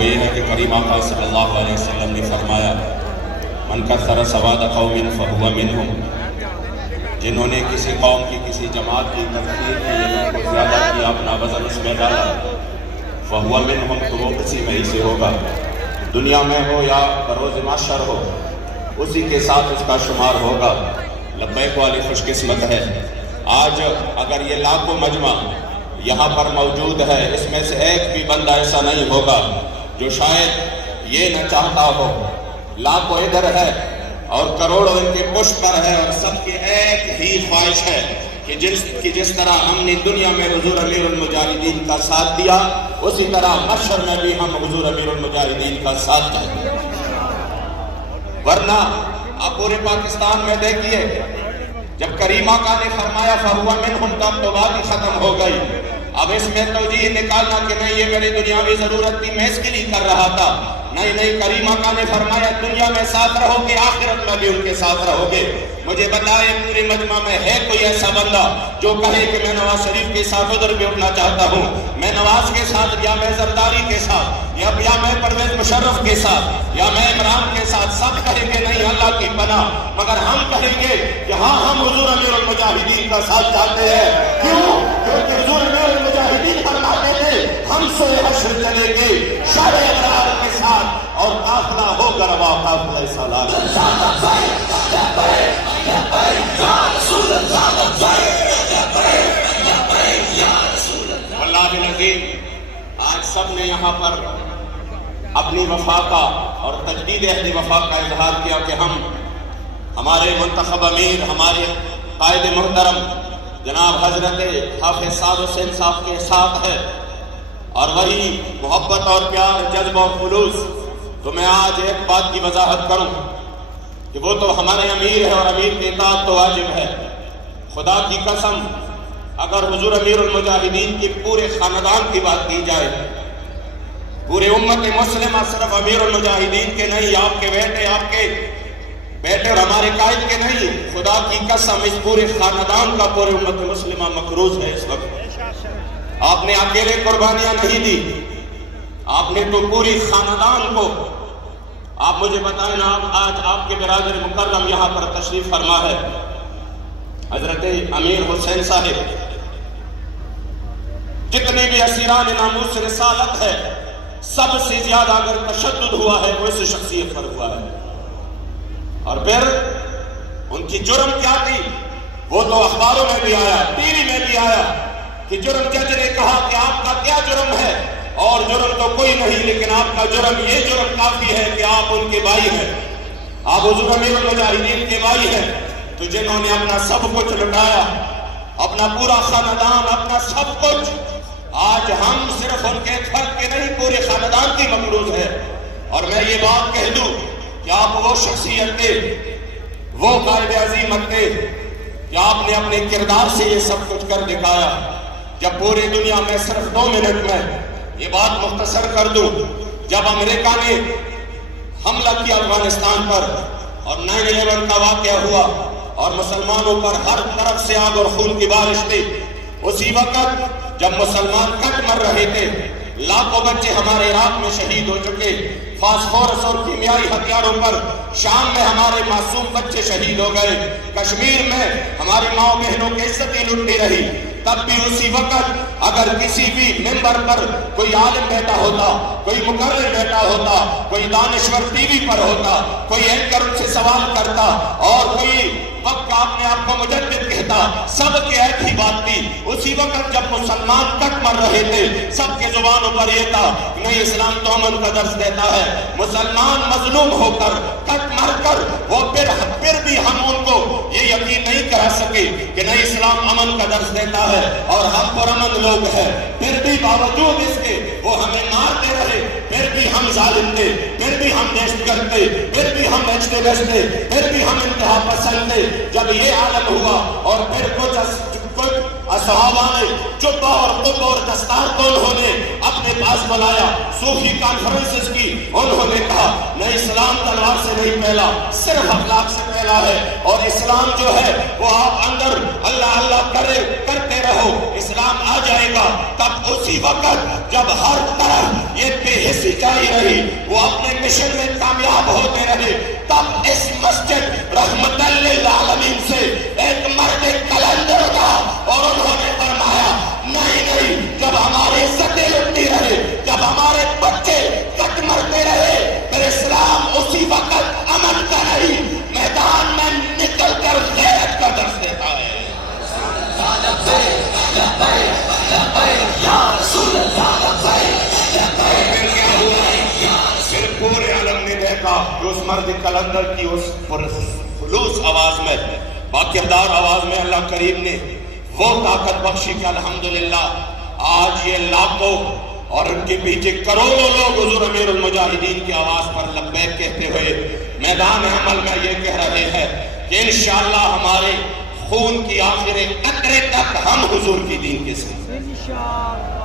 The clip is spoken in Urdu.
وہ یہ ہے کہ کریم آقا صلی اللہ علیہ وسلم نے فرمایا من کثر سواد قوم فہو منہم، جنہوں نے کسی قوم کی کسی جماعت کی تذکیر کی زیادہ کیا، اپنا وزن اس میں ڈالا، فہو منہم، تو وہ کسی میں ہی سے ہوگا، دنیا میں ہو یا بروز محشر ہو، اسی کے ساتھ اس کا شمار ہوگا۔ لبیک والی خوش قسمت ہے، آج اگر یہ لاکھوں مجمع یہاں پر موجود ہے، اس میں سے ایک بھی بندہ ایسا نہیں ہوگا جو شاید یہ نہ چاہتا ہو، لاکھوں ادھر ہے اور کروڑوں ان کے پشت پر ہے، اور سب کی ایک ہی خواہش ہے کہ جس طرح ہم نے دنیا میں حضور امیر المجاہدین کا ساتھ دیا، اسی طرح محشر میں بھی ہم حضور امیر المجاہدین کا ساتھ دیں۔ ورنہ آپ پورے پاکستان میں دیکھیے، جب کریم آقا نے فرمایا فہو منہم، تب تو بات ہی ختم ہو گئی۔ اب اس میں توجیہ نکالنا کہ نہیں یہ میری دنیاوی ضرورت تھی، میں اس کے لیے کر رہا تھا، نہیں، کریم آقا نے فرمایا دنیا میں ساتھ رہو گے، آخرت میں بھی ان کے ساتھ رہو گے۔ مجھے بتائے پورے مجمع میں ہے کوئی ایسا بندہ جو کہے کہ میں نواز شریف کے ساتھ ادھر بھی اٹھنا چاہتا ہوں، میں نواز کے ساتھ، یا میں زرداری کے ساتھ، یا میں پرویز مشرف کے ساتھ، یا میں عمران کے ساتھ؟ سب کہیں گے نہیں، اللہ کی پناہ، مگر ہم کہیں گے کہ ہاں ہم حضور امیر المجاہدین کا ساتھ چاہتے ہیں۔ کیوں؟ کیونکہ حضور امیر المجاہدین فرماتے تھے ہم سے حشر چلیں گے شاہ ابرار کے ساتھ، اور قافلہ ہوگا روا قافلہ سالار۔ واللہ العظیم آج سب نے یہاں پر اپنی وفا کا اور تجدید عہد وفا کا اظہار کیا کہ ہم ہمارے منتخب امیر، ہمارے قائد محترم جناب حضرت حافظ سعد حسین صاحب کے ساتھ ہے، اور وہی محبت اور پیار، جذب اور خلوص۔ تو میں آج ایک بات کی وضاحت کروں کہ وہ تو ہمارے امیر ہے، اور امیر کی اطاعت تو واجب ہے۔ خدا کی قسم اگر حضور امیر المجاہدین کی پورے خاندان کی بات کی جائے، پورے امت مسلمہ، صرف امیر المجاہدین کے نہیں، آپ کے بیٹے اور ہمارے قائد کے نہیں، خدا کی قسم اس پورے خاندان کا پورے امت مسلمہ مقروض ہے اس وقت۔ آپ نے اکیلے قربانیاں نہیں دی، آپ نے تو پوری خاندان کو۔ آپ مجھے بتائیں نا، آج آپ کے برادر مکرم یہاں پر تشریف فرما ہے، حضرت امیر حسین صاحب، جتنے بھی اسیران ناموس رسالت ہے، سب سے زیادہ اگر تشدد ہوا ہے وہ اس شخصیت پر ہوا ہے۔ اور پھر ان کی جرم کیا تھی؟ وہ تو اخباروں میں بھی آیا، ٹی وی میں بھی آیا کہ جرم جج نے کہا کہ آپ کا کیا جرم ہے، اور جرم تو کوئی نہیں، لیکن آپ کا جرم، یہ جرم کافی ہے کہ آپ ان کے بھائی ہیں، آپ حضور امیر المجاہدین کے بھائی ہیں۔ تو جنہوں نے اپنا سب کچھ لٹایا، اپنا پورا خاندان، اپنا سب کچھ، آج ہم صرف ان کے فرد کے نہیں، پورے خاندان کی مقروض ہے۔ اور میں یہ بات کہہ دوں کہ آپ وہ شخصیت تھے، وہ قائد عظیمت تھے کہ آپ نے اپنے کردار سے یہ سب کچھ کر دکھایا۔ جب پوری دنیا میں صرف 2 منٹ میں یہ بات مختصر کر دوں، جب امریکہ نے حملہ کیا افغانستان پر اور 9/11 کا واقعہ ہوا اور مسلمانوں پر ہر طرف سے آگ اور خون کی بارش تھی، اسی وقت جب مسلمان کٹ مر رہے تھے، لاکھوں بچے ہمارے عراق میں شہید ہو چکے، فاسفورس اور کیمیائی ہتھیاروں پر شام میں ہمارے معصوم بچے شہید ہو گئے، کشمیر میں ہماری ماں بہنوں کی عزتیں لٹتی رہی، تب بھی اسی وقت اگر کسی بھی ممبر پر کوئی عالم بیٹھا ہوتا، کوئی مقرر بیٹھا ہوتا، کوئی دانشور ٹی وی پر ہوتا، کوئی اینکر ان سے سوال کرتا، اور کوئی وقت اپنے آپ کو مجدد کہتا، سب کے ایک ہی بات تھی۔ اسی وقت جب مسلمان کٹ مر رہے تھے، سب کے زبانوں پر یہ تھا کہ نہیں، اسلام تو امن کا درس دیتا ہے۔ مسلمان مظلوم ہو کر، کٹ مر کر، وہ پھر بھی ہم ان کو یہ یقین نہیں کرا سکے کہ نہیں، اسلام امن کا درس دیتا ہے اور ہم پرامن لوگ ہیں، پھر بھی باوجود اس کے وہ ہمیں مارتے رہے، پھر بھی ہم ظالم تھے، پھر بھی ہم دہشت گرد تھے، پھر بھی ہم ایکسٹریمسٹ تھے، پھر بھی ہم انتہا پسند تھے۔ جب یہ عالم ہوا اور پھر کچھ صحابہ نے جبہ اور قبہ اور دستار کو انہوں نے اپنے پاس بلایا، صوفی کانفرنسز کی، انہوں نے کہا نہیں، اسلام تلوار سے نہیں پھیلا، صرف اخلاق سے پھیلا ہے، اور اسلام جو ہے وہ آپ اندر اللہ اللہ کرتے رہو، اسلام آ جائے گا۔ تب اسی وقت جب ہر طرف یہ بے حسی جاری رہی، وہ اپنے مشن میں کامیاب ہوتے رہے، تب اس مسجد رحمت للعالمین سے ایک مرد کلندر تھا، اور انہوں نے فرمایا نہیں، جب ہماری عزتیں لٹتی رہے، جب ہمارے بچے کٹ مرتے رہے، پھر اسلام اسی وقت امن کا نہیں، میدان میں نکل کر غیرت کا درس دیتا ہے۔ پھر پورے عالم نے دیکھا کہ اس مرد کلندر کی اس خلوص آواز میں، باکردار آواز میں اللہ کریم نے وہ طاقت بخشی کہ الحمدللہ آج یہ لاکھوں اور ان کے پیچھے کروڑوں لوگ حضور امیر المجاہدین کی آواز پر لبیک کہتے ہوئے میدان عمل میں یہ کہہ رہے ہیں کہ انشاءاللہ ہمارے خون کی آخر قطرے تک ہم حضور کی دین کے ساتھ۔